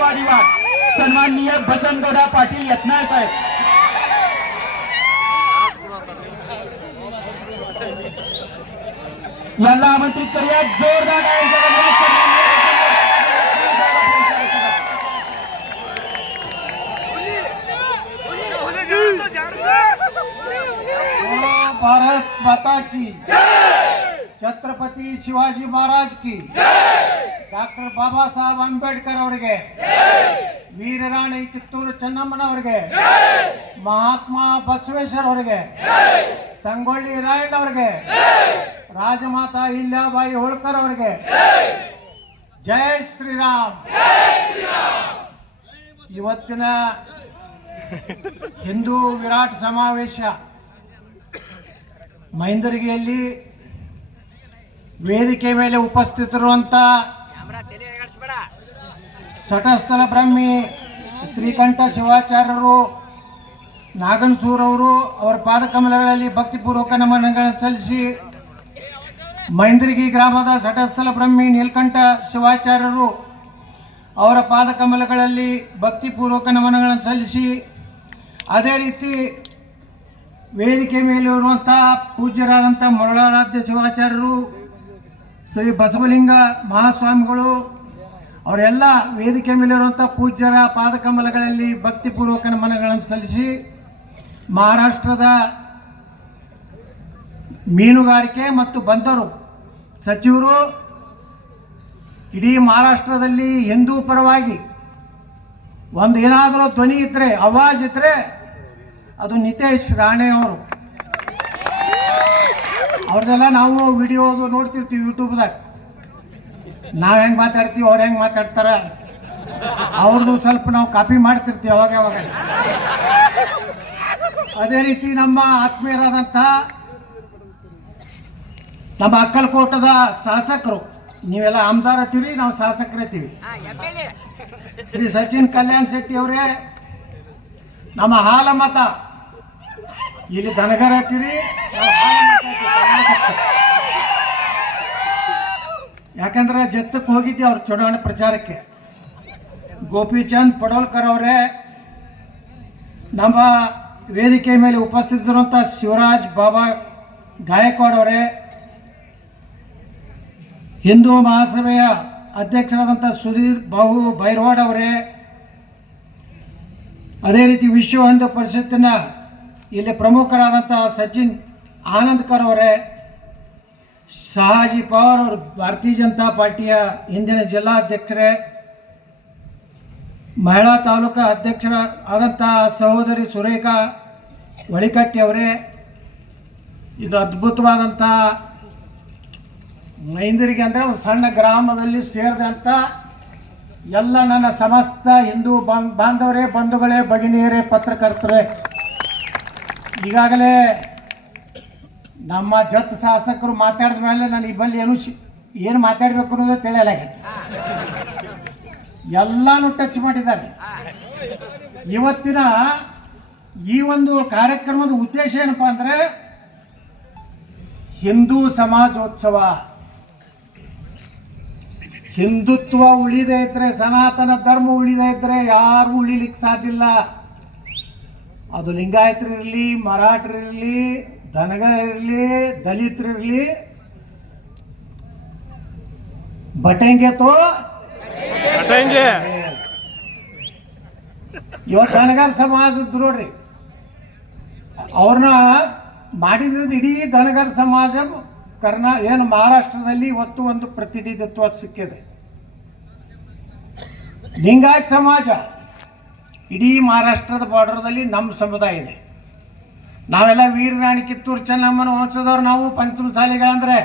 वादिवाद सन्माननीय बसनगोडा पाटील यत्नाळ साहेब. यांना आमंत्रित करूया जोरदार भारत माता की छत्रपती शिवाजी महाराज की ಡಾಕ್ಟರ್ ಬಾಬಾ ಸಾಹೇಬ್ ಅಂಬೇಡ್ಕರ್ ಅವರಿಗೆ. ವೀರರಾಣಿ ಕಿತ್ತೂರು ಚೆನ್ನಮ್ಮನವರಿಗೆ. ಮಹಾತ್ಮ ಬಸವೇಶ್ವರ್ ಅವರಿಗೆ. ಸಂಗೊಳ್ಳಿ ರಾಯಣ್ಣ ಅವರಿಗೆ. ರಾಜಮಾತಾ ಇಲ್ಲಾಬಾಯಿ ಹೋಳ್ಕರ್ ಅವರಿಗೆ. ಜಯ ಶ್ರೀರಾಮ್. ಇವತ್ತಿನ ಹಿಂದೂ ವಿರಾಟ್ ಸಮಾವೇಶ ಮೈಂದರಿಗೆಯಲ್ಲಿ ವೇದಿಕೆ ಮೇಲೆ ಉಪಸ್ಥಿತರಿರುವಂಥ ಸಟಸ್ಥಲ ಬ್ರಹ್ಮಿ ಶ್ರೀಕಂಠ ಶಿವಾಚಾರ್ಯರು, ನಾಗನಸೂರವರು ಅವರ ಪಾದಕಮಲಗಳಲ್ಲಿ ಭಕ್ತಿಪೂರ್ವಕ ನಮನಗಳನ್ನು ಸಲ್ಲಿಸಿ ಮೈಂದ್ರಿಗಿ ಗ್ರಾಮದ ಶಟಸ್ಥಲ ಬ್ರಹ್ಮಿ ನೀಲ್ಕಂಠ ಶಿವಾಚಾರ್ಯರು ಅವರ ಪಾದಕಮಲಗಳಲ್ಲಿ ಭಕ್ತಿಪೂರ್ವಕ ನಮನಗಳನ್ನು ಸಲ್ಲಿಸಿ, ಅದೇ ರೀತಿ ವೇದಿಕೆ ಮೇಲೆ ಇರುವಂಥ ಪೂಜ್ಯರಾದಂಥ ಮರಳಾರಾಧ್ಯ ಶಿವಾಚಾರ್ಯರು, ಶ್ರೀ ಬಸವಲಿಂಗ ಮಹಾಸ್ವಾಮಿಗಳು ಅವರೆಲ್ಲ ವೇದಿಕೆ ಮೇಲಿರುವಂಥ ಪೂಜ್ಯರ ಪಾದಕಮಲಗಳಲ್ಲಿ ಭಕ್ತಿಪೂರ್ವಕ ನಮನಗಳನ್ನು ಸಲ್ಲಿಸಿ ಮಹಾರಾಷ್ಟ್ರದ ಮೀನುಗಾರಿಕೆ ಮತ್ತು ಬಂದರು ಸಚಿವರು ಇಡೀ ಮಹಾರಾಷ್ಟ್ರದಲ್ಲಿ ಹಿಂದೂ ಪರವಾಗಿ ಒಂದು ಏನಾದರೂ ಧ್ವನಿ ಇದ್ದರೆ ಅವಾಜ್ ಇದ್ದರೆ ಅದು ನಿತೇಶ್ ರಾಣೆ ಅವರು. ಅವ್ರದ್ದೆಲ್ಲ ನಾವು ವಿಡಿಯೋದು ನೋಡ್ತಿರ್ತೀವಿ ಯೂಟ್ಯೂಬ್ದಾಗ ನಾವು ಹೆಂಗೆ ಮಾತಾಡ್ತೀವಿ ಅವ್ರು ಹೆಂಗೆ ಮಾತಾಡ್ತಾರ? ಅವ್ರದ್ದು ಸ್ವಲ್ಪ ನಾವು ಕಾಪಿ ಮಾಡ್ತಿರ್ತೀವಿ ಅವಾಗ ಅವಾಗ. ಅದೇ ರೀತಿ ನಮ್ಮ ಆತ್ಮೀಯರಾದಂಥ ನಮ್ಮ ಅಕ್ಕಲ್ಕೋಟದ ಶಾಸಕರು. ನೀವೆಲ್ಲ ಆಮದಾರ ಹತ್ತೀರಿ ನಾವು ಶಾಸಕರತ್ತೀವಿ ಶ್ರೀ ಸಚಿನ್ ಕಲ್ಯಾಣ್ ಶೆಟ್ಟಿ ಅವರೇ ನಮ್ಮ ಹಾಲ ಮತ ಇಲ್ಲಿ ದನಗರ ಹತ್ತೀರಿ ನಾವು ಹಾಲಮತ ಹತ್ತೀವಿ, ಕರ್ನಾಟಕ. ಯಾಕಂದ್ರೆ ಜತ್ತಕ್ಕೆ ಹೋಗಿದ್ದೆ ಅವ್ರ ಚುನಾವಣೆ ಪ್ರಚಾರಕ್ಕೆ. ಗೋಪಿಚಂದ್ ಪಡೋಲ್ಕರ್ ಅವರೇ ನಮ್ಮ ವೇದಿಕೆ ಮೇಲೆ ಉಪಸ್ಥಿತರಂತ ಶಿವರಾಜ್ ಬಾಬಾ ಗಾಯಕ್ವಾಡ್ ಅವರೇ, ಹಿಂದೂ ಮಹಾಸಭೆಯ ಅಧ್ಯಕ್ಷರಾದಂಥ ಸುಧೀರ್ ಬಾಹು ಭೈರವಾಡ್ ಅವರೇ, ಅದೇ ರೀತಿ ವಿಶ್ವ ಹಿಂದೂ ಪರಿಷತ್ತಿನ ಇಲ್ಲಿ ಪ್ರಮುಖರಾದಂಥ ಸಚಿನ್ ಆನಂದ್ಕರ್ ಅವರೇ ಶಹಾಜಿ ಪವಾರ್ ಅವರು ಭಾರತೀಯ ಜನತಾ ಪಾರ್ಟಿಯ ಹಿಂದಿನ ಜಿಲ್ಲಾ ಅಧ್ಯಕ್ಷರೇ, ಮಹಿಳಾ ತಾಲೂಕಾ ಅಧ್ಯಕ್ಷರ ಆದಂಥ ಸಹೋದರಿ ಸುರೇಖಾ ಒಳಿಕಟ್ಟಿ ಅವರೇ, ಇದು ಅದ್ಭುತವಾದಂಥ ಮೈಂದರಿಗೆ ಅಂದರೆ ಒಂದು ಸಣ್ಣ ಗ್ರಾಮದಲ್ಲಿ ಸೇರಿದಂಥ ಎಲ್ಲ ನನ್ನ ಸಮಸ್ತ ಹಿಂದೂ ಬಾಂಧವರೇ, ಬಂಧುಗಳೇ, ಭಗಿನಿಯರೇ, ಪತ್ರಕರ್ತರೇ, ಈಗಾಗಲೇ ನಮ್ಮ ಜತ್ ಶಾಸಕರು ಮಾತಾಡಿದ ಮೇಲೆ ನಾನು ಇಬ್ಬಲ್ಲಿ ಏನು ಶಿ ಏನು ಮಾತಾಡಬೇಕು ಅನ್ನೋದೇ ತಿಳಿಯಲಾಗಿತ್ತು. ಎಲ್ಲಾನು ಟಚ್ ಮಾಡಿದ್ದಾರೆ. ಇವತ್ತಿನ ಈ ಒಂದು ಕಾರ್ಯಕ್ರಮದ ಉದ್ದೇಶ ಏನಪ್ಪ ಅಂದರೆ ಹಿಂದೂ ಸಮಾಜೋತ್ಸವ. ಹಿಂದುತ್ವ ಉಳಿದೇ ಇದ್ರೆ, ಸನಾತನ ಧರ್ಮ ಉಳಿದೇ ಇದ್ರೆ ಯಾರು ಉಳಿಲಿಕ್ಕೆ ಸಾಧ್ಯ ಇಲ್ಲ. ಅದು ಲಿಂಗಾಯತರಿರಲಿ ಮರಾಠರಿರಲಿ ದನಗರಿರಲಿ ದಲಿತರಿರಲಿ ಬಟಂಗೆ ತೋ. ಇವತ್ತು ದನಗಾರ ಸಮಾಜದ್ದು ನೋಡ್ರಿ. ಅವ್ರನ್ನ ಮಾಡಿದ್ರಿಂದ ಇಡೀ ದನಗಾರ ಸಮಾಜ ಕರ್ನಾ ಏನು ಮಹಾರಾಷ್ಟ್ರದಲ್ಲಿ ಇವತ್ತು ಒಂದು ಪ್ರತಿನಿಧಿತ್ವ ಸಿಕ್ಕಿದೆ. ಲಿಂಗಾಯತ್ ಸಮಾಜ ಇಡೀ ಮಹಾರಾಷ್ಟ್ರದ ಬಾರ್ಡರ್ದಲ್ಲಿ ನಮ್ಮ ಸಮುದಾಯ ಇದೆ. ನಾವೆಲ್ಲ ವೀರರಾಣಿ ಕಿತ್ತೂರು ಚೆನ್ನಮ್ಮನ ವಂಶದವ್ರು, ನಾವು ಪಂಚಮಸಾಲಿಗಳಂದ್ರೆ.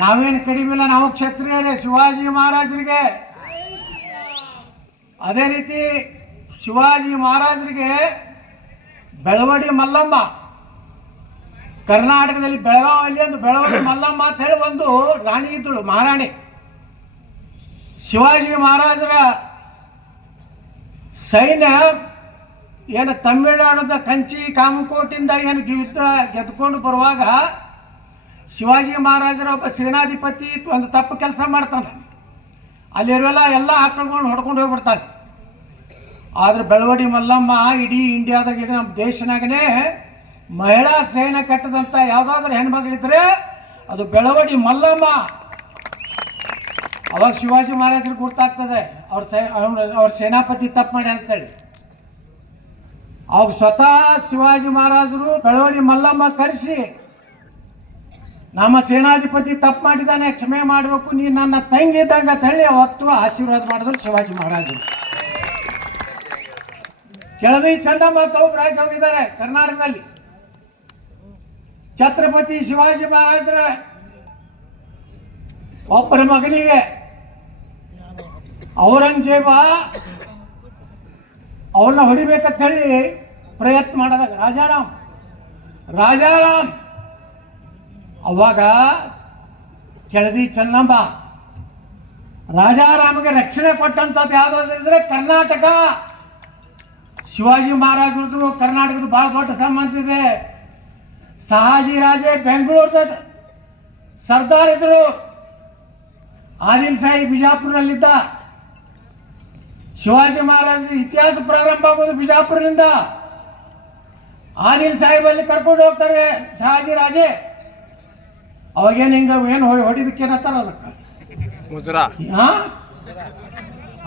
ನಾವೇನು ಕಡಿಮೆ ಇಲ್ಲ, ನಾವು ಕ್ಷತ್ರಿಯರೇ, ಶಿವಾಜಿ ಮಹಾರಾಜರಿಗೆ. ಅದೇ ರೀತಿ ಶಿವಾಜಿ ಮಹಾರಾಜರಿಗೆ ಬೆಳವಡಿ ಮಲ್ಲಮ್ಮ. ಕರ್ನಾಟಕದಲ್ಲಿ ಬೆಳಗಾವಿಯಲ್ಲಿ ಒಂದು ಬೆಳವಡಿ ಮಲ್ಲಮ್ಮ ಅಂತ ಹೇಳಿ ಬಂದು ರಾಣಿ ಇದ್ದಳು, ಮಹಾರಾಣಿ. ಶಿವಾಜಿ ಮಹಾರಾಜರ ಸೈನ್ಯ ಏನು ತಮಿಳುನಾಡದ ಕಂಚಿ ಕಾಮಕೋಟಿಂದ ಏನು ಯುದ್ಧ ಗೆದ್ಕೊಂಡು ಬರುವಾಗ ಶಿವಾಜಿ ಮಹಾರಾಜರ ಒಬ್ಬ ಸೇನಾಧಿಪತಿ ಒಂದು ತಪ್ಪು ಕೆಲಸ ಮಾಡ್ತಾನೆ. ಅಲ್ಲಿರೋಲ್ಲ ಎಲ್ಲ ಆಕಳ್ಕೊಂಡು ಹೊಡ್ಕೊಂಡು ಹೋಗ್ಬಿಡ್ತಾನೆ. ಆದ್ರೆ ಬೆಳವಡಿ ಮಲ್ಲಮ್ಮ ಇಡೀ ಇಂಡಿಯಾದಾಗ ಇಡೀ ನಮ್ಮ ದೇಶನಾಗನೇ ಮಹಿಳಾ ಸೇನೆ ಕಟ್ಟದಂಥ ಯಾವುದಾದ್ರೂ ಹೆಣ್ಮಗಳಿದ್ರೆ ಅದು ಬೆಳವಡಿ ಮಲ್ಲಮ್ಮ. ಅವಾಗ ಶಿವಾಜಿ ಮಹಾರಾಜರಿಗೆ ಗುರ್ತಾಗ್ತದೆ, ಅವ್ರ ಸೇ ಅವ್ರ ಸೇನಾಪತಿ ತಪ್ಪು ಮಾಡಿ ಅಂತೇಳಿ ಅವಾಗ ಸ್ವತಃ ಶಿವಾಜಿ ಮಹಾರಾಜರು ಬೆಳವಡಿ ಮಲ್ಲಮ್ಮ ಕರೆಸಿ, ನಮ್ಮ ಸೇನಾಧಿಪತಿ ತಪ್ಪು ಮಾಡಿದ್ದಾನೆ, ಕ್ಷಮೆ ಮಾಡಬೇಕು ನೀ ನನ್ನ ತಂಗಿ ಇದ್ದಂಗೆ ತಳ್ಳಿ, ಅವತ್ತು ಆಶೀರ್ವಾದ ಮಾಡಿದ್ರು ಶಿವಾಜಿ ಮಹಾರಾಜರು. ಕೆಳದಿ ಚಂದಮ್ಮ ಒಬ್ರಾಗಿ ಹೋಗಿದ್ದಾರೆ ಕರ್ನಾಟಕದಲ್ಲಿ. ಛತ್ರಪತಿ ಶಿವಾಜಿ ಮಹಾರಾಜರ ಒಬ್ಬರ ಮಗನಿಗೆ ಔರಂಗಜೇಬ ಅವನ್ನ ಹೊಡಿಬೇಕಂತ ಹೇಳಿ ಪ್ರಯತ್ನ ಮಾಡಿದಾಗ, ರಾಜಾರಾಮ್ ರಾಜಾರಾಮ್, ಅವಾಗ ಕೆಳದಿ ಚೆನ್ನಮ್ಮ, ರಾಜಾರಾಮ್ಗೆ ರಕ್ಷಣೆ ಕೊಟ್ಟಂಥದ್ದು ಯಾವುದಾದ್ರೆ ಕರ್ನಾಟಕ. ಶಿವಾಜಿ ಮಹಾರಾಜರದ್ದು ಕರ್ನಾಟಕದ ಭಾಳ ದೊಡ್ಡ ಸಂಬಂಧ ಇದೆ. ಸಹಾಜಿ ರಾಜೇ ಬೆಂಗಳೂರದ ಸರ್ದಾರ್ ಇದ್ರು. ಆದಿಲ್ ಸಾಹಿ ಬಿಜಾಪುರದಲ್ಲಿದ್ದ ಶಿವಾಜಿ ಮಹಾರಾಜ ಇತಿಹಾಸ ಪ್ರಾರಂಭ ಆಗೋದು ಬಿಜಾಪುರದಿಂದ ಆದಿಲ್ ಸಾಹೇಬಲ್ಲಿ ಕರ್ಕೊಂಡು ಹೋಗ್ತಾರೆ ಶಹಾಜಿ ರಾಜೇ ಅವಾಗೇನು ಹಿಂಗ ಏನು ಹೊಡಿದಕ್ಕೆ ಏನತ್ತಾರ ಅದಕ್ಕೆ ಮುಜರಾ ಹಾ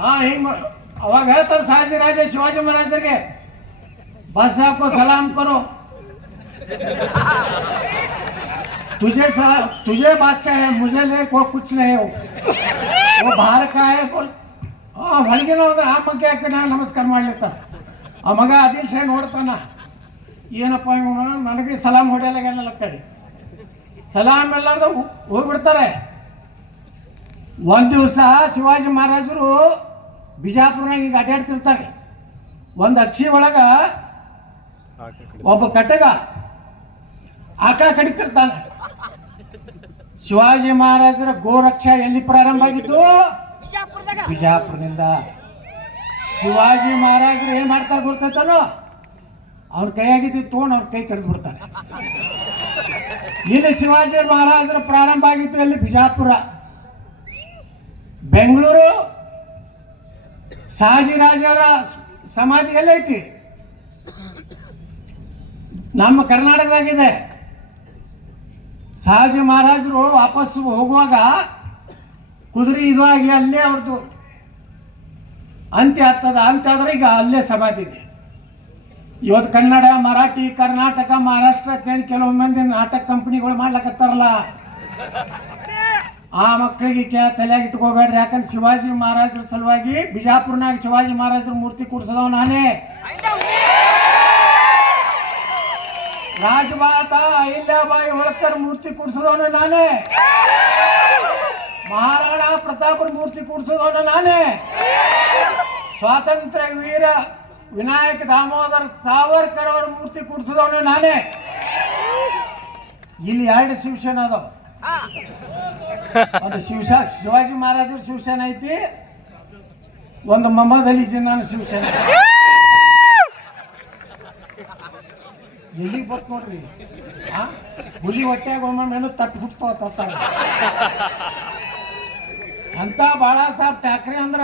ಹಾ ಹಿಂಗ ಅವಾಗ ಹೇಳ್ತಾರೆ ಶಹಾಜಿ ರಾಜ ಶಿವಾಜಿ ಮಹಾರಾಜರಿಗೆ बादशाह को सलाम करो तुझे सला, तुझे बादशाह है मुझे ले को कुछ नहीं हो वो बाहर का है बोल ಹಾಂ ಹೊರಗಿನ ಹೋದ್ರೆ ಆ ಮಗ್ಗೆ ಹಾಕಿ ನಾನು ನಮಸ್ಕಾರ ಮಾಡ್ಲಿತ್ತಾರ ಆ ಮಗ ಅದೇ ಶೇ ನೋಡ್ತಾನ. ಏನಪ್ಪ ಇವನು? ನನಗೆ ಸಲಾಮ್ ಹೊಡೆಯಲಾಗೇನಲ್ಲತ್ತೇಳಿ ಸಲಾಮ್ ಎಲ್ಲಾರ್ದು ಹೋಗ್ಬಿಡ್ತಾರೆ. ಒಂದು ದಿವಸ ಶಿವಾಜಿ ಮಹಾರಾಜರು ಬಿಜಾಪುರನಾಗ ಈಗ ಅಡ್ಡಾಡ್ತಿರ್ತಾರೆ ಒಂದು ಅಕ್ಷಿ ಒಳಗ ಒಬ್ಬ ಕಟ್ಟಗ ಆಕ ಕಡಿತಿರ್ತಾನೆ. ಶಿವಾಜಿ ಮಹಾರಾಜರ ಗೋರಕ್ಷ ಎಲ್ಲಿ ಪ್ರಾರಂಭ ಆಗಿದ್ದು? ಬಿಜಾಪುರದಿಂದ ಶಿವಾಜಿ ಮಹಾರಾಜರು ಏನ್ ಮಾಡ್ತಾರೆ ಗೊತ್ತೈತನೋ? ಅವ್ರ ಕೈಯಾಗಿದ್ದು ತೊಗೊಂಡು ಅವ್ರ ಕೈ ಬಿಡ್ತಾರೆ ಇಲ್ಲಿ ಶಿವಾಜಿ ಮಹಾರಾಜರ ಪ್ರಾರಂಭ ಆಗಿದ್ದು ಇಲ್ಲಿ ಬಿಜಾಪುರ. ಬೆಂಗಳೂರು ಶಹಾಜಿರಾಜರ ಸಮಾಧಿ ಎಲ್ಲೈತಿ? ನಮ್ಮ ಕರ್ನಾಟಕದಾಗಿದೆ. ಶಹಾಜಿ ಮಹಾರಾಜರು ವಾಪಸ್ ಹೋಗುವಾಗ ಕುದುರೆ ಇದು ಆಗಿ ಅಲ್ಲೇ ಅವ್ರದ್ದು ಅಂತ್ಯ ಆಗ್ತದ ಅಂತ್ಯ ಆದ್ರೆ ಈಗ ಅಲ್ಲೇ ಸಮಾಧಿ ಇದೆ. ಇವತ್ತು ಕನ್ನಡ, ಮರಾಠಿ, ಕರ್ನಾಟಕ, ಮಹಾರಾಷ್ಟ್ರ ಅಂತೇಳಿ ಕೆಲವು ಮಂದಿ ನಾಟಕ ಕಂಪ್ನಿಗಳು ಮಾಡ್ಲಕತ್ತಾರಲ್ಲ. ಆ ಮಕ್ಕಳಿಗೆ ಕೆ ಇಟ್ಕೋಬೇಡ್ರಿ. ಯಾಕಂದ್ರೆ ಶಿವಾಜಿ ಮಹಾರಾಜರ ಸಲುವಾಗಿ ಬಿಜಾಪುರ್ನಾಗ ಶಿವಾಜಿ ಮಹಾರಾಜರ ಮೂರ್ತಿ ಕೂಡ್ಸದವ ನಾನೇ. ರಾಜಭಾತ ಅಹಿಲ್ಯಾಬಾಯಿ ಹೋಳ್ಕರ್ ಮೂರ್ತಿ ಕೂಡ್ಸದವನು ನಾನೇ. ಮಹಾರಾಣಾ ಪ್ರತಾಪರ ಮೂರ್ತಿ ಕೂಡಿಸೋದೋಣ ನಾನೇ. ಸ್ವಾತಂತ್ರ್ಯ ವೀರ ವಿನಾಯಕ ದಾಮೋದರ ಸಾವರ್ಕರ್ ಅವರ ಮೂರ್ತಿ ಕೂಡ್ಸದವನು ನಾನೇ. ಇಲ್ಲಿ ಎರಡು ಶಿವಸೇನೆ ಅದಾವ. ಒಂದು ಶಿವಸ ಶಿವಾಜಿ ಮಹಾರಾಜರ ಶಿವಸೇನೆ ಐತಿ, ಒಂದು ಮೊಹಮ್ಮದ್ ಅಲಿ ಜಿನ್ನಾನ ಶಿವಸೇನೆ. ಎಲ್ಲಿಗೆ ಬರ್ತ ನೋಡ್ರಿ? ಹುಲಿ ಹೊಟ್ಟೆಗೆ ಒಮ್ಮೊಮ್ಮೆ ಏನೋ ತಪ್ಪಿ ಹುಟ್ತಾವ ತತ್ತಾರ ಅಂತ ಬಾಳ ಸಾಹೇಬ್ ಠಾಕ್ರೆ ಅಂದ್ರ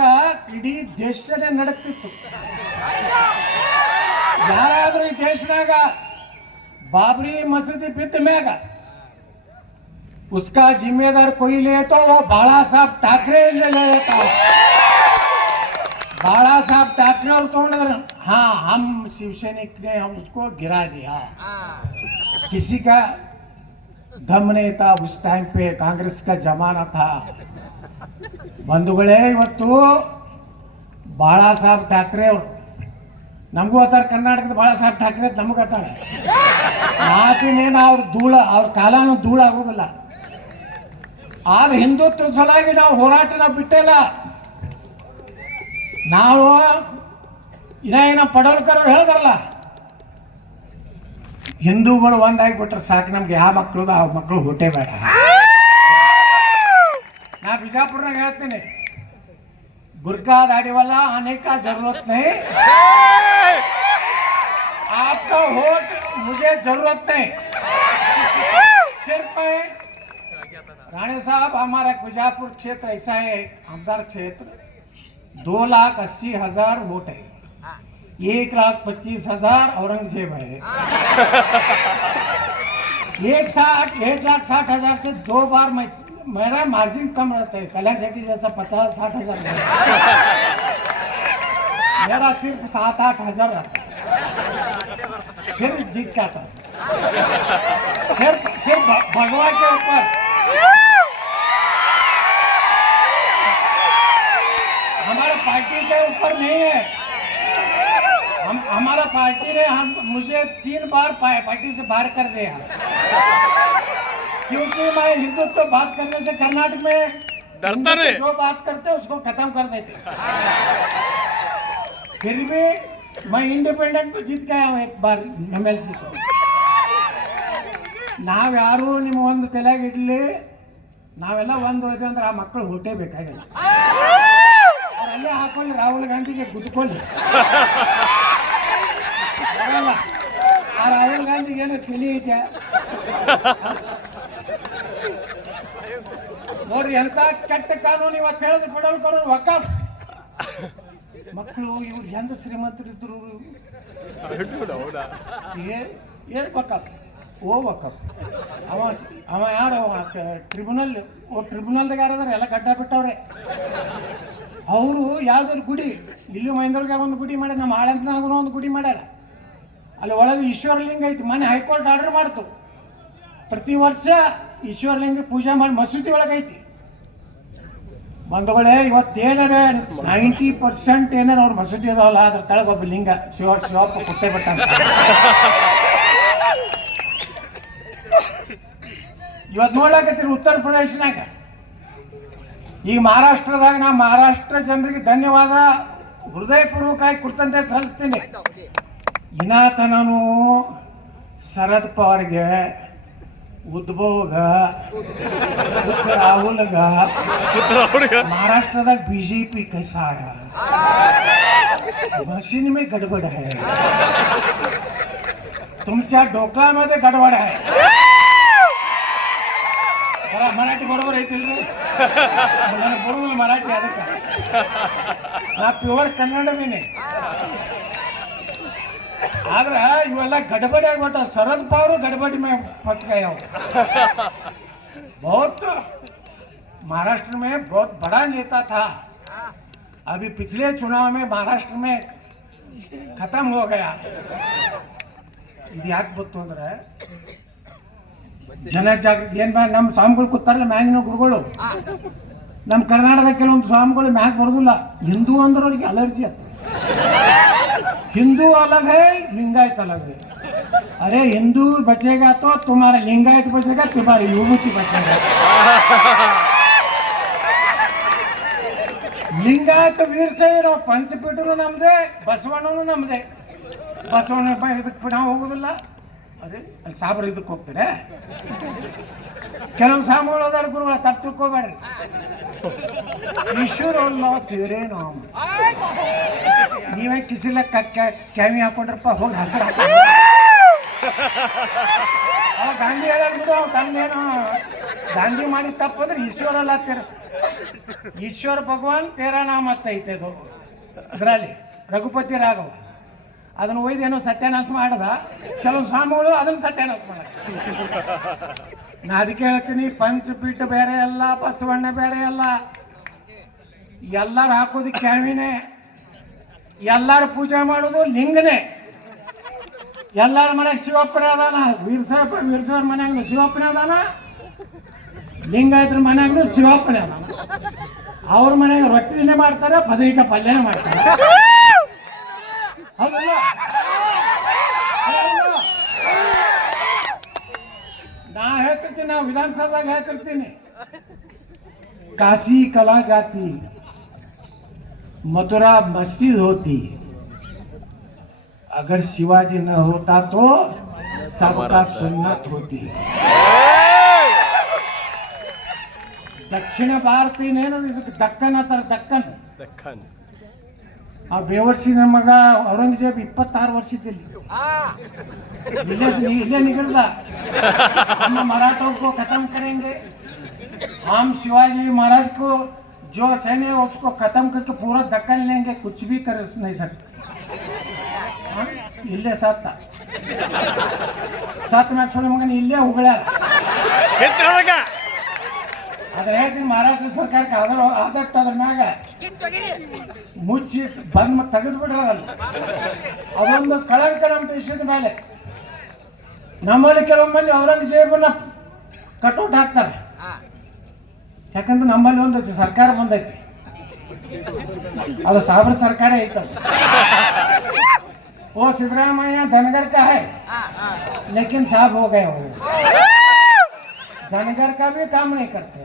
ಇಡೀ ದೇಶನೇ ನಡಕ್ತಿತ್ತು ಯಾರಾದ್ರೂ ಈ ದೇಶನಾಗ ಬಾಬ್ರಿ ಮಸೀದಿ ಬಿದ್ದ ಮ್ಯಾಗ उसका जिम्मेदार कोई ले तो वो बाला साहब ठाकरे ने ले लेता बाला साहब ठाकरे और कौन हाँ हम शिवसैनिक ने हम उसको गिरा दिया किसी का दम नहीं था उस टाइम पे कांग्रेस का जमाना था ಬಂಧುಗಳೇ, ಇವತ್ತು ಬಾಳಾ ಸಾಹೇಬ್ ಠಾಕ್ರೆ ಅವರು. ನಮಗೂ ಅತ್ತಾರೆ ಕರ್ನಾಟಕದ ಬಾಳಾ ಸಾಹೇಬ್ ಠಾಕ್ರೆ ನಮಗೂ ಅತ್ತಾರ ಮಾತಿನೇನು ಅವ್ರ ಧೂಳ, ಅವ್ರ ಕಾಲಾನು ಧೂಳ ಆಗೋದಿಲ್ಲ. ಆದ್ರೆ ಹಿಂದುತ್ವ ಸಲುವಾಗಿ ನಾವು ಹೋರಾಟ ನಾವು ಬಿಟ್ಟಿಲ್ಲ ನಾವು ಇನ್ನ ಏನೋ ಪಡೋಲ್ಕರ್ ಅವ್ರು ಹೇಳಿದ್ರಲ್ಲ. ಹಿಂದೂಗಳು ಒಂದಾಗಿಬಿಟ್ರೆ ಸಾಕು, ನಮ್ಗೆ ಯಾವ ಮಕ್ಕಳು ಆ ಮಕ್ಕಳು ಹೊಟ್ಟೆ ಬೇಡ. ನಾ ಬಿಜಾಪುರ್ನಾಗ ಹೇಳ್ತೀನಿ बुरका दाढ़ी वाला आने का जरूरत नहीं आपका वोट मुझे जरूरत नहीं सिर्फ मैं राणे साहब हमारा बीजापुर क्षेत्र ऐसा है आमदार क्षेत्र दो लाख अस्सी हजार वोट है एक लाख पच्चीस हजार औरंगजेब है एक साठ एक लाख साठ हजार से दो बार मैं मेरा मार्जिन कम रहता है। कल्याण शेट्टी जैसा पचास, साठ हज़ार मेरा सिर्फ़ सात, आठ हज़ार रहता है। फिर जीत के आता हूँ। सिर्फ़ सिर्फ़ भ- भगवा के ऊपर। हमारा पार्टी के ऊपर नहीं है। हम, हमारा पार्टी ने हम, मुझे तीन बार पार्टी से बाहर कर दिया। क्योंकि मैं हिंदुत्व बात करने से कर्नाटक में डरता हिंदुत्व नहीं। जो बात करते हैं उसको खत्म कर देते फिर भी मैं इंडिपेंडेंट को जीत गया हूँ एक बार एम एल सी को ನಾವ್ಯಾರು ನಿಮ್ಮ ಒಂದು ತಲೆಯಾಗ ಇಡ್ಲಿ ನಾವೆಲ್ಲ ಒಂದು ಹೋಯ್ತು ಅಂದ್ರೆ ಆ ಮಕ್ಕಳು ಹುಟ್ಟೇ ಬೇಕಾಗಿಲ್ಲ ಅವ್ರು ಅಲ್ಲೇ ಹಾಕೊಳ್ಳಿ ರಾಹುಲ್ ಗಾಂಧಿಗೆ ಗುದ್ಕೊಳ್ಳಿ ಬರಲ್ಲ. ಆ ರಾಹುಲ್ ಗಾಂಧಿಗೆ ಏನೋ ತಲೆ ಐತೆ ನೋಡ್ರಿ ಎಂತ ಕೆಟ್ಟ ಕಾನೂನು ಇವತ್ತು ಹೇಳಿದ್ರೆ ಬಿಡಲ್ ಕಾನೂನು ವಕಾಫ್ ಮಕ್ಕಳು, ಇವ್ರು ಎಂದ ಶ್ರೀಮಂತರಿದ್ರು ಏನ್ ವಕಾಫ್ ಓ ವಕಾಫ್ ಅವ ಅವ ಯಾರು? ಟ್ರಿಬ್ಯುನಲ್ ಓ ಟ್ರಿಬ್ಯುನಲ್ದಾಗ ಯಾರದಾರ ಎಲ್ಲ ಗಡ್ಡ ಬಿಟ್ಟವ್ರೆ. ಅವರು ಯಾವ್ದಾದ್ರು ಗುಡಿ, ಇಲ್ಲಿ ಮೈಂದವ್ರಿಗೆ ಒಂದು ಗುಡಿ ಮಾಡ್ಯಾರ, ನಮ್ಮ ಆಳಂತನಾಗೂ ಒಂದು ಗುಡಿ ಮಾಡ್ಯಾರ. ಅಲ್ಲಿ ಒಳಗೆ ಈಶ್ವರಲಿಂಗ ಐತಿ. ಮನೆ ಹೈಕೋರ್ಟ್ ಆರ್ಡರ್ ಮಾಡ್ತು. ಪ್ರತಿ ವರ್ಷ ಈಶ್ವರಲಿಂಗ ಪೂಜೆ ಮಾಡಿ ಮಸೂದಿ ಒಳಗೈತಿ. ಬಂಧುಗಳೇ, ಇವತ್ತೇನಾರ ನೈಂಟಿ ಪರ್ಸೆಂಟ್ ಏನಾರ ಅವ್ರ ಮಸೂದಿ ಅದಾವಲ್ಲ, ಅದ್ರ ತಳಗ ಒಬ್ಬ ಲಿಂಗ, ಶಿವ, ಶಿವಪ್ಪ ಕೊಟ್ಟೆ ಬಿಟ್ಟ. ಇವತ್ತು ನೋಡ್ಲಾಕತ್ತೀರಿ ಉತ್ತರ ಪ್ರದೇಶನಾಗ. ಈಗ ಮಹಾರಾಷ್ಟ್ರದಾಗ ನಾ ಮಹಾರಾಷ್ಟ್ರ ಜನರಿಗೆ ಧನ್ಯವಾದ. ಹೃದಯಪೂರ್ವಕವಾಗಿ ಕೊಡ್ತಂತೆ ಸಲ್ಲಿಸ್ತೀನಿ. ಇನಾತನೂ ಶರದ್ ಪವಾರ್ಗೆ ಉದ್ಭವ್ಗ ಹುಚ್ಚ ರಾಹುಲ್ಗ महाराष्ट्र बीजेपी कैसा आया मशीन में गडबड आहे तुमच्या डोक्यामध्ये गडबड आहे बरा मराठी बरोबर ಐತಿಲ್ರಿ ನನಗೆ ಬರುದಿಲ್ಲ ಮರಾಠಿ ಅದಕ್ಕೆ ನಾ ಪ್ಯೂರ್ ಕನ್ನಡದೀನಿ ಆದ್ರೆ ಇವೆಲ್ಲ ಗಡಬಡಿ ಆಗ್ಬಿಟ್ಟ ಶರದ್ ಪವಾರ್ ಗಡಬಡಿ में फंस गए हो बहुत महाराष्ट्र में बहुत बड़ा नेता था अभी पिछले चुनाव में महाराष्ट्र में खत्म हो गया ಇದು ಯಾಕೆ ಗೊತ್ತು ಅಂದ್ರೆ ಜನ ಜಾಗೃತಿ ಏನ್ ಮ್ಯಾಗ ನಮ್ಮ ಸ್ವಾಮಿಗಳು ಕೂತಾರಲ್ಲ ಮ್ಯಾಗಿನ ಗುರುಗಳು ನಮ್ಮ ಕರ್ನಾಟಕದ ಕೆಲವೊಂದು ಸ್ವಾಮಿಗಳು ಮ್ಯಾಗ ಬರೋದಿಲ್ಲ ಹಿಂದೂ ಅಂದ್ರೆ ಅವ್ರಿಗೆ ಅಲರ್ಜಿ ಆತ ಹಿಂದೂ अलग है लिंगायत अलग है अरे हिंदू बचेगा तो तुम्हारा लिंगायत बचेगा तुम्हारी विभूति बचेगा ಲಿಂಗಾಯತ ವೀರಶೈವ ಪಂಚಪೀಠನು ನಮ್ದೆ ಬಸವಣ್ಣನು ನಮ್ದೆ ಬಸವಣ್ಣ ಬ- ಇದಕ್ಕೆ ನಾವು ಹೋಗುದಿಲ್ಲ ಅದೇ ಅಲ್ಲಿ ಸಾಬ್ರು ಇದಕ್ಕೆ ಹೋಗ್ತಾರೆ ಕೆಲವು ಸಾಮಗಳು ಅದಾರ ಗುರುಗಳ ತಪ್ಪು ತಿಳ್ಕೊಬೇಡ್ರಿ ಈಶ್ವರ ಅಲ್ಲ ದೇವರೇ ನಾವು ಕಿಸಿಲ ಕ್ಯಾಮಿ ಹಾಕೊಂಡ್ರಪ್ಪ ಹೋಗಿ ಹಸಿರು ಹಾಕೊಂಡ್ರಿ ಅವ ಗಾಂಧಿ ಹೇಳ ಬಿಡು ಅವ ತಂದೇನು ಗಾಂಧಿ ಮಾಡಿ ತಪ್ಪಂದ್ರೆ ಈಶ್ವರ ಅಲ್ಲ ತೀರ ಈಶ್ವರ ಭಗವಾನ್ ತೇರ ನಾಮ ಐತೆ ಅದು. ಇದರಲ್ಲಿ ರಘುಪತಿ ರಾಘವ. ಅದನ್ನು ಒಯ್ದು ಏನೋ ಸತ್ಯಾನಾಶ ಮಾಡದ. ಕೆಲವು ಸ್ವಾಮಿಗಳು ಅದನ್ನು ಸತ್ಯಾನಾಶ ಮಾಡ ನಾ ಅದಕ್ಕೆ ಹೇಳ್ತೀನಿ ಪಂಚಪೀಠ ಬೇರೆ ಅಲ್ಲ, ಬಸವಣ್ಣ ಬೇರೆ ಅಲ್ಲ. ಎಲ್ಲರೂ ಹಾಕೋದು ಕ್ಯಾವಿನೇ. ಎಲ್ಲರೂ ಪೂಜೆ ಮಾಡೋದು ಲಿಂಗನೇ. ಎಲ್ಲರ ಮನೆಗೆ ಶಿವಪ್ಪನೇ ಅದಾನ? ವೀರಸಪ್ಪ ವೀರಸವ್ರ ಮನ್ಯಾಗ ಶಿವಪ್ಪನೇ ಅದಾನ? ಲಿಂಗಾಯತರ ಮನ್ಯಾಗ ಶಿವಪ್ಪನೇ ಅದಾನ? ಅವ್ರ ಮನ್ಯಾಗ ರೊಟ್ಟಿನೇ ಮಾಡ್ತಾರೆ ಬದರಿಕಾಯಿ ಪಲ್ಯನೇ ಮಾಡ್ತಾರೆ. ಹೌದಲ್ಲ? ना है ना विधानसभा घ्या तर काशी कला जाती मथुरा मस्जिद होती। अगर शिवाजी न होता तो सबका सुन्नत होती। दक्षिण भारतीय दक्कन अतर दक्कन। दक्कन। ಆ ಬೇವರ್ಸಿ ನಮ್ಮ ಮಗ ಔರಂಗಜೇಬ್ ಇಪ್ಪತ್ತಾರು ವರ್ಷದಲ್ಲಿ ಇಲ್ಲೇ ಇಲ್ಲೇ ನಿಗಲ್ದ ನಮ್ಮ ಮರಾಠೋं को खत्म करेंगे हम शिवाजी महाराज को जो सैन्य है उसको खत्म करके पूरा दक्कन लेंगे कुछ भी कर नहीं सकते हाँ? ಇಲ್ಲೇ ಸತ್ತ ಸತ್ ಮ್ಯಾಗ ಸುಳ್ಳು ಮಗನ ಇಲ್ಲೇ ಉಗುಳ್ಯಾರ ಎತ್ತರದಾಗ ಅದ್ರ ಹೇಳ್ತೀನಿ ಮಹಾರಾಷ್ಟ್ರ ಸರ್ಕಾರಕ್ಕೆ ಅದ್ರ ಆದಟ್ಟು ಅದ್ರ ಮ್ಯಾಗ ಮುಚ್ಚಿ ಬಂದ್ ತೆಗೆದು ಬಿಡ್ರಲ್ಲ ಅದೊಂದು ಕಳಂಕ ನಮ್ಮ ದೇಶದ ಮೇಲೆ. ನಮ್ಮಲ್ಲಿ ಕೆಲವು ಮಂದಿ ಔರಂಗಜೇಬನ್ನ ಕಟೌಟ್ ಹಾಕ್ತಾರೆ. ಯಾಕಂದ್ರೆ ನಮ್ಮಲ್ಲಿ ಒಂದು ಸರ್ಕಾರ ಬಂದೈತಿ. ಅದು ಸಾಬ್ರ ಸರ್ಕಾರ ಐತ ಓ ಸಿದ್ದರಾಮಯ್ಯ ಧನಗರ್ಕ ಹೈ. ಲೇಕಿನ್ ಸಾಬ್ ಹೋಗ धनगर का भी काम नहीं करते।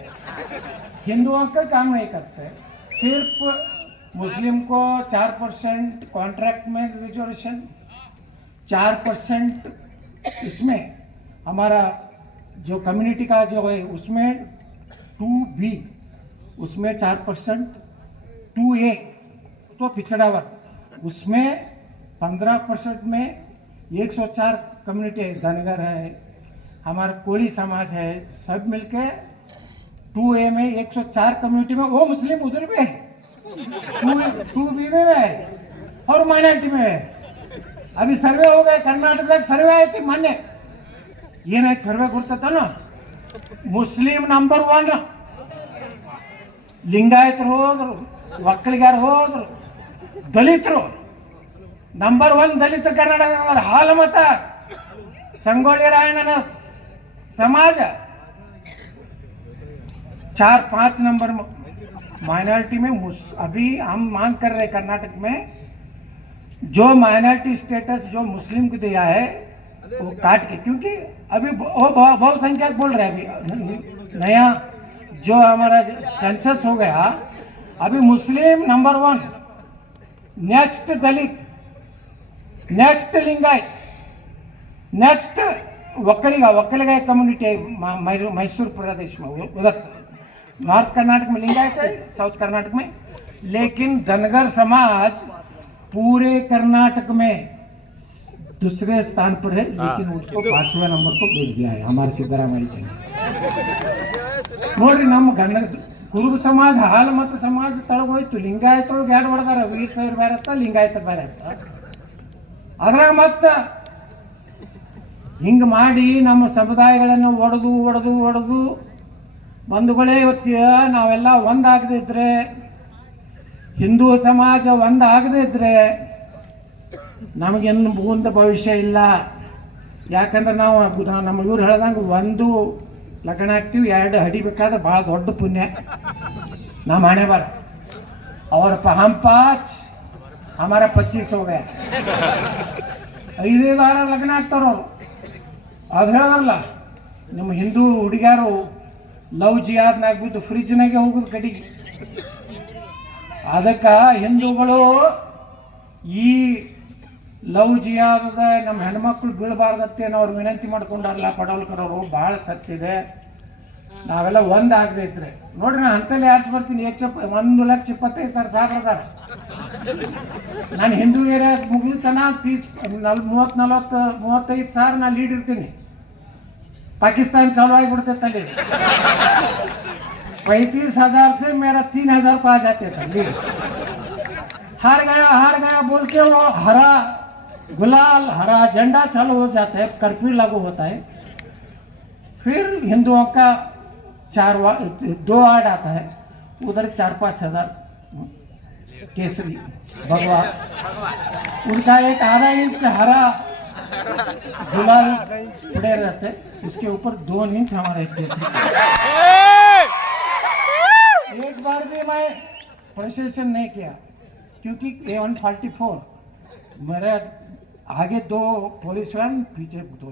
हिंदुओं का काम नहीं करते। सिर्फ़ मुस्लिम को चार परसेंट कॉन्ट्रैक्ट में रिजर्वेशन चार परसेंट इसमें हमारा जो कम्युनिटी का जो है उसमें टू बी उसमें चार परसेंट टू ए तो पिछड़ा वर्ग। उसमें पंद्रह परसेंट में एक सौ चार कम्युनिटी है, धनगर है हमारा कोली समाज है सब मिलके टू ए में 104 कम्युनिटी में वो मुस्लिम उधर में टू, टू बी में और माइनॉरिटी में अभी सर्वे हो गए कर्नाटक तक सर्वे आए थे मान्य। ये ना सर्वे करता था ना मुस्लिम नंबर वन लिंगायत हो वक्लगर हो दलित रो। नंबर वन दलित कर्नाटक हाल मत संगोली रायण समाज चार, पाँच नंबर माइनॉरिटी में अभी हम मांग कर रहे कर्नाटक में, जो माइनॉरिटी स्टेटस जो मुस्लिम को दिया है, वो काट के, क्योंकि अभी वो बहुसंख्यक बोल रहे अभी नया जो हमारा सेंसस हो गया, अभी मुस्लिम number one, next Dalit, next Lingayat, next Vokkaliga Vokkaliga Mysore प्रदेश में उधर नॉर्थ कर्नाटक में लिंगायत है साउथ कर्नाटक में लेकिन धनगर समाज पूरे कर्नाटक में दूसरे स्थान पर है लेकिन उनको पांचवा नंबर को भेज दिया है हमारे सिद्धरामय जी ನೋಡ್ರಿ गुरु समाज हाल मत समाज ಮತ್ತು हो तो लिंगायत ಎರಡು ಹೊಡೆದಾರ ವೀರ್ ಸಾವಿರ ಬೇರೆ ಲಿಂಗಾಯತ ಬೇರೆ ಆತ ಅದ್ರಾಗ ಹಿಂಗೆ ಮಾಡಿ ನಮ್ಮ ಸಮುದಾಯಗಳನ್ನು ಒಡೆದು ಒಡೆದು ಒಡೆದು ಬಂಧುಗಳೇ ಇವತ್ತಿಯ ನಾವೆಲ್ಲ ಒಂದಾಗದಿದ್ದರೆ ಹಿಂದೂ ಸಮಾಜ ಒಂದಾಗದೇ ಇದ್ರೆ ನಮಗಿನ್ನು ಮುಂದೆ ಭವಿಷ್ಯ ಇಲ್ಲ. ಯಾಕಂದ್ರೆ ನಾವು ನಮ್ಮ ಇವ್ರು ಹೇಳ್ದಂಗೆ ಒಂದು ಲಗ್ನ ಹಾಕ್ತೀವಿ ಎರಡು ಹಡಿಬೇಕಾದ್ರೆ ಭಾಳ ದೊಡ್ಡ ಪುಣ್ಯ. ನಮ್ಮ ಹಣೆ ಬರ ಅವರ ಪಹಂಪಾಚ್ ಪಾಚ್ ಹಮಾರ ಪಚ್ಚೀಸ್ ಹೋಗ ಐದೈದು ವಾರ ಲಗ್ನ ಆಗ್ತಾರ ಅದು ಹೇಳಿದ್ರಲ್ಲ ನಿಮ್ಮ ಹಿಂದೂ ಹುಡುಗ್ಯಾರು ಲವ್ ಜಿಯಾದ್ನಾಗ ಬಿದ್ದು ಫ್ರಿಜ್ನಾಗೆ ಹೋಗುದು ಕಡೆಗೆ ಅದಕ್ಕೆ ಹಿಂದೂಗಳು ಈ ಲವ್ ಜಿಯಾದದ ನಮ್ಮ ಹೆಣ್ಮಕ್ಳು ಬೀಳಬಾರ್ದತ್ತೆ ಅವ್ರು ವಿನಂತಿ ಮಾಡ್ಕೊಂಡಾರಲ್ಲ ಪಡವಲ್ಕರವರು, ಭಾಳ ಸತ್ತಿದೆ ನಾವೆಲ್ಲ ಒಂದು ಆಗದೆ ಇದ್ರೆ. ನೋಡ್ರಿ ನಾ ಅಂತಲ್ಲಿ ಯಾರ್ಸ್ ಬರ್ತೀನಿ ಹೆಚ್ಚು ಒಂದು ಲಕ್ಷ ಇಪ್ಪತ್ತೈದು ಸಾವಿರ ಸಾವಿರ ಅದಾರ ನಾನು ಹಿಂದೂ ಏರಿಯಾ ಮುಗಿತನ ತೀಸ್, ನಲ್ ಮೂವತ್ತು ನಲ್ವತ್ತು, ಮೂವತ್ತೈದು ಸಾವಿರ ನಾನು ಲೀಡ್ ಇರ್ತೀನಿ. पाकिस्तान चालू आई उड़ते तले पैंतीस हज़ार से मेरा तीन हज़ार को आ जाते थे हार गया हार गया बोल के वो हरा गुलाल, हरा झंडा चालू हो जाता है, कर्फ्यू लागू होता है। फिर हिंदुओं का चार दो आड आता है, उधर चार पाँच हज़ार केसरी, भगवान। उनका एक आधा इंच हरा गुलाल पड़े रहते। उसके ऊपर दो इंच हमारे केसरी एक बार भी मैं प्रशेषण नहीं किया क्योंकि ए वन फोर्टी फोर मेरे आगे दो पुलिस वैन पीछे दो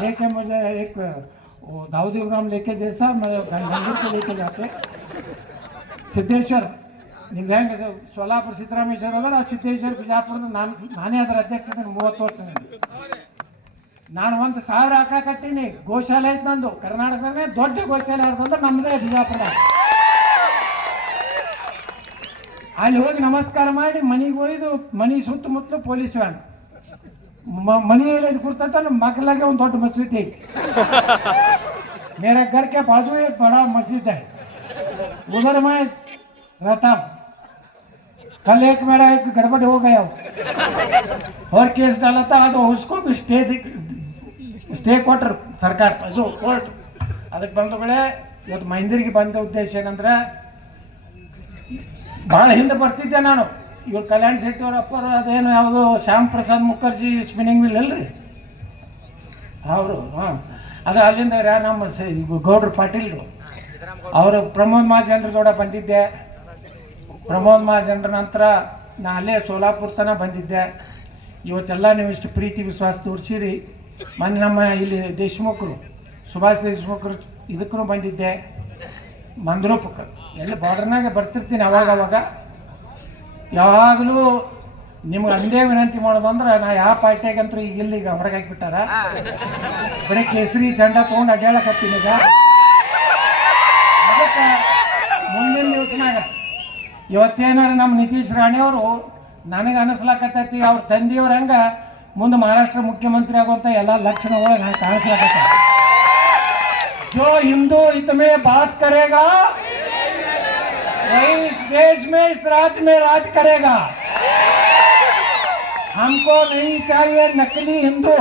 लेके मुझे एक वो दाऊद इब्राहिम लेके जैसा मैं गंगूर को लेके जाते ಸಿದ್ದೇಶ್ವರ್ ನಿಮ್ಗೆ ಹೆಂಗೆ ಸ- ಸೋಲಾಪುರ ಸಿದ್ದರಾಮೇಶ್ವರ ಅದರ ಆ ಸಿದ್ದೇಶ್ವರ್ ಬಿಜಾಪುರದ ನಾನು ನಾನೇ ಅದರ ಅಧ್ಯಕ್ಷತೆ ಮೂವತ್ತು ವರ್ಷದಿಂದ ನಾನು ಒಂದು ಸಾವಿರ ಆಕಳ ಕಟ್ಟೀನಿ ಗೋಶಾಲೆ ಐತೆ ನಂದು ಕರ್ನಾಟಕದಾಗೆ ದೊಡ್ಡ ಗೋಶಾಲೆ ಯಾರ್ದಂದ್ರೆ ನಮ್ಮದೇ ಬಿಜಾಪುರ ಅಲ್ಲಿ ಹೋಗಿ ನಮಸ್ಕಾರ ಮಾಡಿ ಮನೆಗೆ ಒಯ್ದು ಮನೆ ಸುತ್ತಮುತ್ತಲು ಪೊಲೀಸ್ ವ್ಯಾನ್ ಮ- ಮನೆಯಲ್ಲಿ ಇದು ಕೂರ್ತೈತೆ ನಮ್ಮ ಮಕ್ಕಳಾಗೆ ಒಂದು ದೊಡ್ಡ ಮಸೀದಿ ಐತಿ मेरे घर के बाजू एक बड़ा मस्जिद है उधर मैं रहता हूँ कल एक मेरा एक गड़बड़ हो गया और केस डाला था आज उसको भी स्टे ಸ್ಟೇ ಕೊಟ್ಟರು ಸರ್ಕಾರ, ಇದು ಕೋರ್ಟ್. ಅದಕ್ಕೆ ಬಂದಗಳೇ ಇವತ್ತು ಮೈಂದಿರಿಗೆ ಬಂದ ಉದ್ದೇಶ ಏನಂದ್ರೆ ಭಾಳ ಹಿಂದೆ ಬರ್ತಿದ್ದೆ ನಾನು. ಇವ್ರು ಕಲ್ಯಾಣ ಶೆಟ್ಟಿ ಅವ್ರ ಅಪ್ಪರು ಅದೇನು ಯಾವುದು, ಶ್ಯಾಮ್ ಪ್ರಸಾದ್ ಮುಖರ್ಜಿ ಸ್ಪಿನ್ನಿಂಗ್ ಮಿಲ್ ಅಲ್ರಿ? ಅವರು, ಹಾಂ. ಅದು ಅಲ್ಲಿಂದ ಯಾರು ನಮ್ಮ ಗೌಡ್ರು ಪಾಟೀಲ್ರು. ಅವರು ಪ್ರಮೋದ್ ಮಹಾಜನ್ರ ಜೋಡ ಬಂದಿದ್ದೆ. ಪ್ರಮೋದ್ ಮಹಾಜನ್ರ ನಂತರ ನಾ ಅಲ್ಲೇ ಸೋಲಾಪುರ ತನಕ ಬಂದಿದ್ದೆ. ಇವತ್ತೆಲ್ಲ ನೀವು ಇಷ್ಟು ಪ್ರೀತಿ, ವಿಶ್ವಾಸ ತೋರಿಸಿರಿ. ಮೊನ್ನೆ ನಮ್ಮ ಇಲ್ಲಿ ದೇಶಮುಖರು, ಸುಭಾಷ್ ದೇಶಮುಖರು ಇದಕ್ಕೂ ಬಂದಿದ್ದೆ. ಮಂದ್ರೂಪಕ್ಕೆ ಎಲ್ಲ ಬಾರ್ಡರ್ನಾಗ ಬರ್ತಿರ್ತೀನಿ ಅವಾಗ ಅವಾಗ. ಯಾವಾಗಲೂ ನಿಮ್ಗೆ ಅಂದೇ ವಿನಂತಿ ಮಾಡೋದಂದ್ರೆ ನಾ ಯಾವ ಪಾರ್ಟಿಯಾಗಂತೂ ಈಗ ಇಲ್ಲಿ ಈಗ ಹೊರಗೆ ಹಾಕ್ಬಿಟ್ಟಾರ? ಬರೀ ಕೇಸರಿ ಚಂಡ ತೊಗೊಂಡು ಅಡ್ಡಾಳಕತ್ತೀನಿ ಈಗ. ಅದಕ್ಕೆ ಮುಂದಿನ ದಿವಸನಾಗ ಇವತ್ತೇನಾರ ನಮ್ಮ ನಿತೀಶ್ ರಾಣಿಯವರು ನನಗೆ ಅನಿಸ್ಲಾಕತ್ತೈತಿ, ಅವ್ರ ತಂದೆಯವ್ರ ಹಂಗ ಮುಂದೆ ಮಹಾರಾಷ್ಟ್ರ ಮುಖ್ಯಮಂತ್ರಿ ಆಗುವಂಥ ಎಲ್ಲ ಲಕ್ಷಣಗಳು ನಾನು ಕಾಣಿಸ್ಲಾಕತ್ತ जो हिंदू हित में बात करेगा वही इस देश में इस राज्य में राज करेगा हमको नहीं चाहिए नकली हिंदू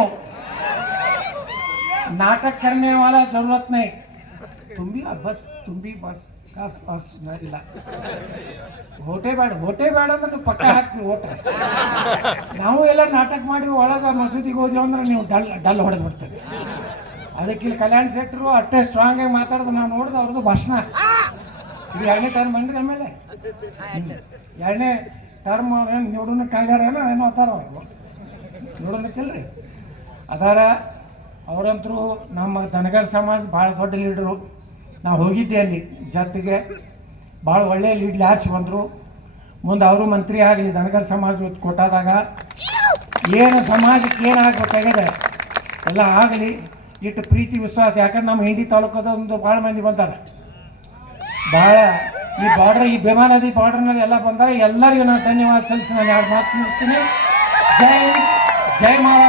नाटक करने वाला जरूरत नहीं तुम भी अब बस तुम भी बस बस बस ಇಲ್ಲ. ಓಟೆ ಬೇಡ ಓಟೆ ಬೇಡ ಅಂದ್ರೆ ನೀವು ಪಕ್ಕ ಹಾಕ್ತೀವಿ ಓಟ. ನಾವು ಎಲ್ಲ ನಾಟಕ ಮಾಡಿ ಒಳಗೆ ಮಸೂದಿಗೆ ಹೋದ್ವಿ ಅಂದ್ರೆ ನೀವು ಡಲ್ ಡಲ್ ಹೊಡೆದು ಬಿಡ್ತೇವೆ ಅದಕ್ಕೆ ಇಲ್ಲಿ ಕಲ್ಯಾಣ ಶೆಟ್ಟರು ಅಷ್ಟೇ ಸ್ಟ್ರಾಂಗ್ ಆಗಿ ಮಾತಾಡೋದು ನಾವು ನೋಡಿದ ಅವ್ರದ್ದು ಭಾಷಣ. ಇದು ಎರಡನೇ ಟರ್ಮ್ ಬಂದ್ರಿ ಆಮೇಲೆ. ಎರಡನೇ ಟರ್ಮ್ ಏನು ನೋಡೋಣಕ್ಕಾಗ್ಯಾರೇನೋ ಏನೋ ಅದಾರ ಅವ್ರು. ನೋಡೋಣಕ್ಕಿಲ್ರಿ ಅದಾರ ಅವರಂತರೂ ನಮ್ಮ ದನಗರ ಸಮಾಜ ಭಾಳ ದೊಡ್ಡ ಲೀಡ್ರು ನಾವು ಹೋಗಿದ್ದೆ ಅಲ್ಲಿ ಜೊತೆಗೆ. ಭಾಳ ಒಳ್ಳೆಯ ಲೀಡ್ ಆರಿಸಿ ಬಂದರು. ಮುಂದೆ ಅವರು ಮಂತ್ರಿ ಆಗಲಿ ದನಗರ ಸಮಾಜ ಕೊಟ್ಟಾದಾಗ ಏನು ಸಮಾಜಕ್ಕೆ ಏನು ಆಗಬೇಕಾಗ್ಯದ ಎಲ್ಲ ಆಗಲಿ, ಇಟ್ಟು ಪ್ರೀತಿ, ವಿಶ್ವಾಸ. ಯಾಕಂದ್ರೆ ನಮ್ಮ ಹಿಂಡಿ ತಾಲೂಕದೊಂದು ಭಾಳ ಮಂದಿ ಬಂದಾರೆ. ಭಾಳ ಈ ಬಾರ್ಡ್ರ್ ಈ ಭೀಮಾ ನದಿ ಬಾರ್ಡ್ರ್ನಲ್ಲಿ ಎಲ್ಲ ಬಂದರೆ. ಎಲ್ಲರಿಗೂ ನಾನು ಧನ್ಯವಾದ ಸಲ್ಲಿಸಿ ನಾನು ಎರಡು ಮಾತು ಮುಗಿಸ್ತೀನಿ. ಜೈ ಜೈ ಮಹಾರಾಜ್